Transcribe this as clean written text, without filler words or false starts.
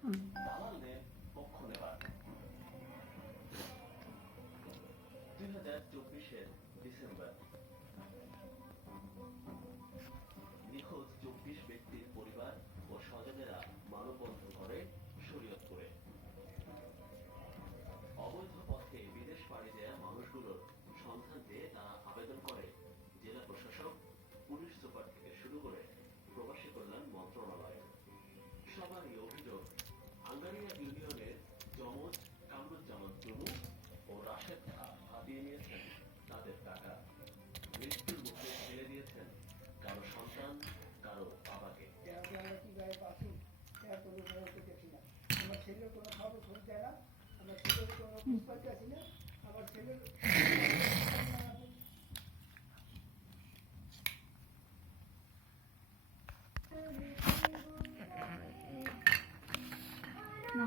দালালদের পক্ষ নেবার 2024-এর ডিসেম্বর নিখোঁজ 24 ব্যক্তির পরিবার ও স্বজনেরা মানববন্ধন করে শরীয়তপুরে। অবৈধ পথে বিদেশ পাড়ি দেয়া মানুষগুলোর সন্ধান পেয়ে তারা আবেদন করে জেলা প্রশাসক, পুলিশ সুপার থেকে শুরু করে প্রবাসী কল্যাণ মন্ত্রণালয়ে। সবারই অভিযোগ, আঙ্গারিয়া ইউনিয়নের যমজ কামরুজ্জামান চুনু ও রাশেদ খাঁ হাতিয়ে নিয়েছেন তাদের টাকা। মৃত্যুর মুখে ঠেলে দিয়েছেন কারো সন্তান, কারো বাবাকে। আমার ছেলের কোনো খবর খোঁজ যায় না, আমার ছেলের কোনো খোঁজ পাইতে আসি না, আমার ছেলের না